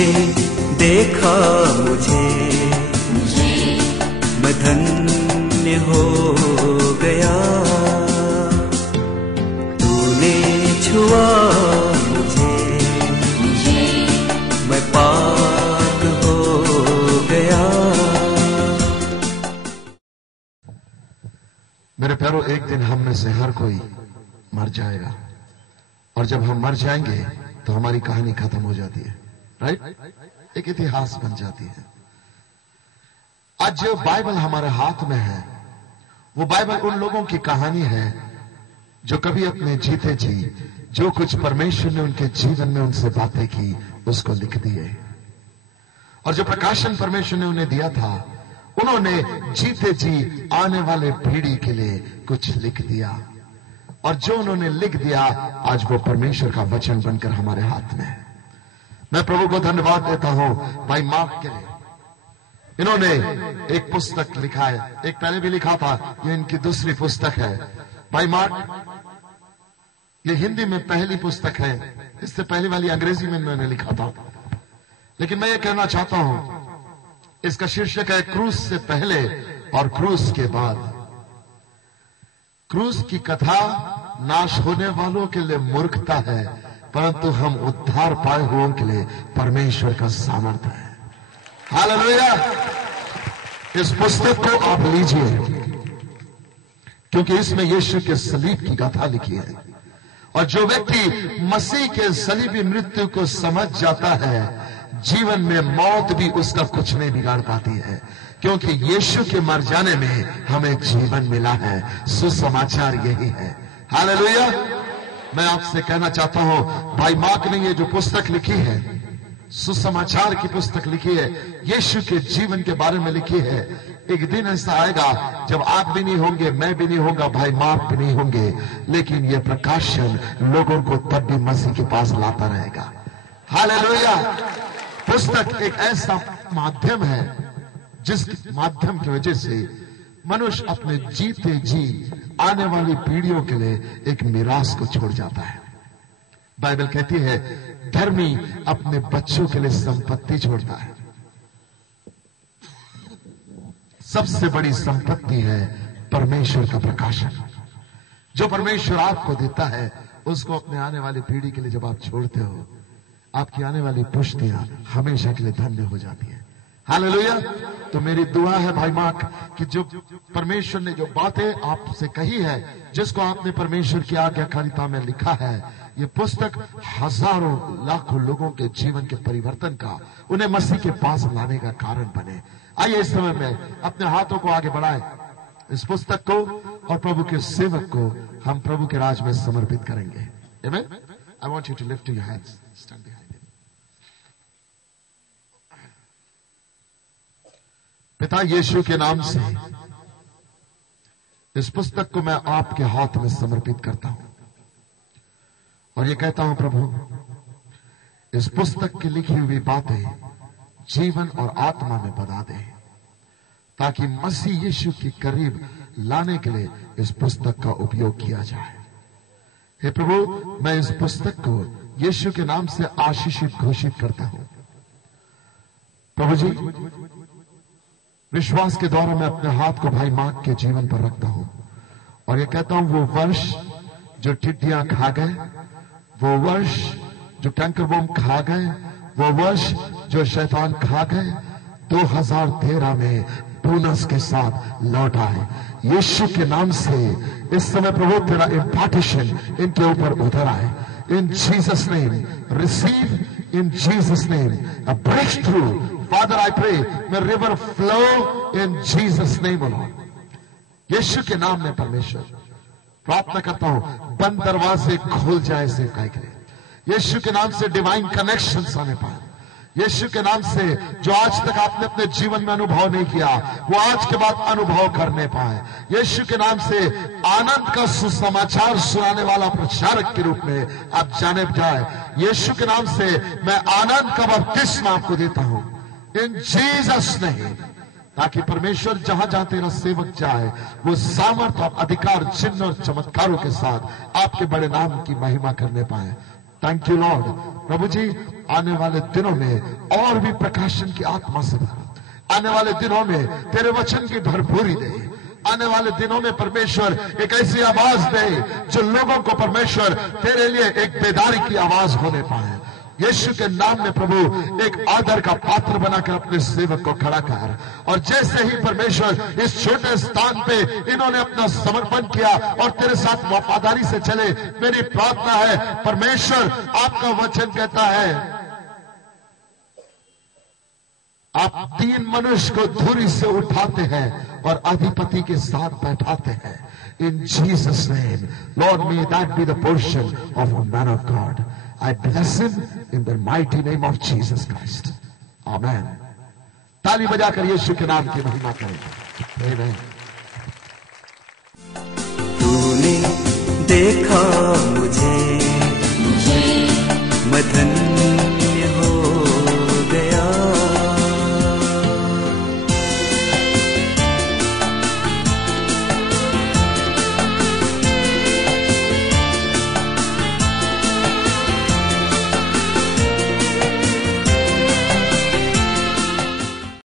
तूने देखा मुझे, मैं धन्य हो गया। तूने छुआ मुझे, मैं पाक हो गया। मेरे प्यारों, एक दिन हम में से हर कोई मर जाएगा, और जब हम मर जाएंगे तो हमारी कहानी खत्म हो जाती है, राइट? एक इतिहास बन जाती है। आज जो बाइबल हमारे हाथ में है, वो बाइबल उन लोगों की कहानी है जो कभी अपने जीते जी जो कुछ परमेश्वर ने उनके जीवन में उनसे बातें की उसको लिख दिए। और जो प्रकाशन परमेश्वर ने उन्हें दिया था, उन्होंने जीते जी आने वाले पीढ़ी के लिए कुछ लिख दिया। और जो उन्होंने लिख दिया, आज वो परमेश्वर का वचन बनकर हमारे हाथ में है। मैं प्रभु को धन्यवाद देता हूं भाई मार्क के लिए। इन्होंने एक पुस्तक लिखा है, एक पहले भी लिखा था, ये इनकी दूसरी पुस्तक है। भाई मार्क, ये हिंदी में पहली पुस्तक है, इससे पहली वाली अंग्रेजी में इन्होंने लिखा था। लेकिन मैं ये कहना चाहता हूं, इसका शीर्षक है क्रूस से पहले और क्रूस के बाद। क्रूस की कथा नाश होने वालों के लिए मूर्खता है, परंतु हम उद्धार पाए हुओं के लिए परमेश्वर का सामर्थ्य है। हालेलुया! इस पुस्तक को आप लीजिए, क्योंकि इसमें यीशु के सलीब की गाथा लिखी है। और जो व्यक्ति मसीह के सलीबी मृत्यु को समझ जाता है, जीवन में मौत भी उसका कुछ नहीं बिगाड़ पाती है, क्योंकि यीशु के मर जाने में हमें जीवन मिला है। सुसमाचार यही है। हालेलुया! मैं आपसे कहना चाहता हूं, भाई मार्क ने ये जो पुस्तक लिखी है, सुसमाचार की पुस्तक लिखी है, यीशु के जीवन के बारे में लिखी है। एक दिन ऐसा आएगा जब आप भी नहीं होंगे, मैं भी नहीं होगा, भाई मार्क भी नहीं होंगे, लेकिन ये प्रकाशन लोगों को तब भी मसीह के पास लाता रहेगा। हालेलुया! पुस्तक एक ऐसा माध्यम है जिस माध्यम की वजह से मनुष्य अपने जीते जी आने वाली पीढ़ियों के लिए एक मिरास को छोड़ जाता है। बाइबल कहती है, धर्मी अपने बच्चों के लिए संपत्ति छोड़ता है। सबसे बड़ी संपत्ति है परमेश्वर का प्रकाशन। जो परमेश्वर आपको देता है, उसको अपने आने वाली पीढ़ी के लिए जब आप छोड़ते हो, आपकी आने वाली पुश्तियां हमेशा के लिए धन्य हो जाती है। हालेलुया! तो मेरी दुआ है भाई मार्क कि जो परमेश्वर ने जो बातें आपसे कही है, जिसको आपने परमेश्वर की आज्ञाकारिता में लिखा है, ये पुस्तक हजारों लाखों लोगों के जीवन के परिवर्तन का, उन्हें मसीह के पास लाने का कारण बने। आइए इस समय में अपने हाथों को आगे बढ़ाएं, इस पुस्तक को और प्रभु के सेवक को हम प्रभु के राज में समर्पित करेंगे। आमीन। I want you to lift your hands. Stand behind him. पिता यीशु के नाम से इस पुस्तक को मैं आपके हाथ में समर्पित करता हूं और ये कहता हूं, प्रभु, इस पुस्तक की लिखी हुई बातें जीवन और आत्मा में बना दे, ताकि मसीह यीशु के करीब लाने के लिए इस पुस्तक का उपयोग किया जाए। हे प्रभु, मैं इस पुस्तक को यीशु के नाम से आशीषित घोषित करता हूं। प्रभु जी, विश्वास के द्वारा मैं अपने हाथ को भाई मार्क के जीवन पर रखता हूं और ये कहता हूं, वो वर्ष जो टिड्डियां खा गए, वो वर्ष जो टैंकर बम खा गए, वो वर्ष जो शैतान खा गए, 2013 में बोनस के साथ लौट आए। यीशु के नाम से इस समय प्रभु तेरा इम्पार्टेशन इनके ऊपर उतर आए। In Jesus name receive, in Jesus name a breakthrough. Father I pray may river flow in Jesus name lord. Yeshu के नाम में परमेश्वर प्रार्थना करता हूं, बंद दरवाजे खोल जाए सेवकाई के लिए। यीशु के नाम से डिवाइन कनेक्शंस आने पाए। यीशु के नाम से जो आज तक आपने अपने जीवन में अनुभव नहीं किया, वो आज के बाद अनुभव करने पाए। यीशु के नाम से आनंद का सुसमाचार सुनाने वाला प्रचारक के रूप में आप जाने जाए। यीशु के नाम से मैं आनंद का बपतिस्मा आपको देता हूं इन जीसस नेम, ताकि परमेश्वर जहां जहां तेरा सेवक जाए, वो सामर्थ और अधिकार, चिन्ह और चमत्कारों के साथ आपके बड़े नाम की महिमा करने पाए। Thank you lord. प्रभु जी, आने वाले दिनों में और भी प्रकाशन की आत्मा से भर, आने वाले दिनों में तेरे वचन की भरपूरी दे, आने वाले दिनों में परमेश्वर एक ऐसी आवाज दे जो लोगों को परमेश्वर तेरे लिए एक बेदारी की आवाज होने पाए। यीशु के नाम में प्रभु एक आदर का पात्र बनाकर अपने सेवक को खड़ा कर, और जैसे ही परमेश्वर इस छोटे स्थान पे इन्होंने अपना समर्पण किया और तेरे साथ वफादारी से चले, मेरी प्रार्थना है परमेश्वर, आपका वचन कहता है आप 3 मनुष्य को धूरी से उठाते हैं और अधिपति के साथ बैठाते हैं। इन Jesus name Lord, may that be the portion of a man of God. I bless him in the mighty name of Jesus Christ. Amen. ताली बजाकर यीशु के नाम की महिमा करें। Amen. तूने देखा मुझे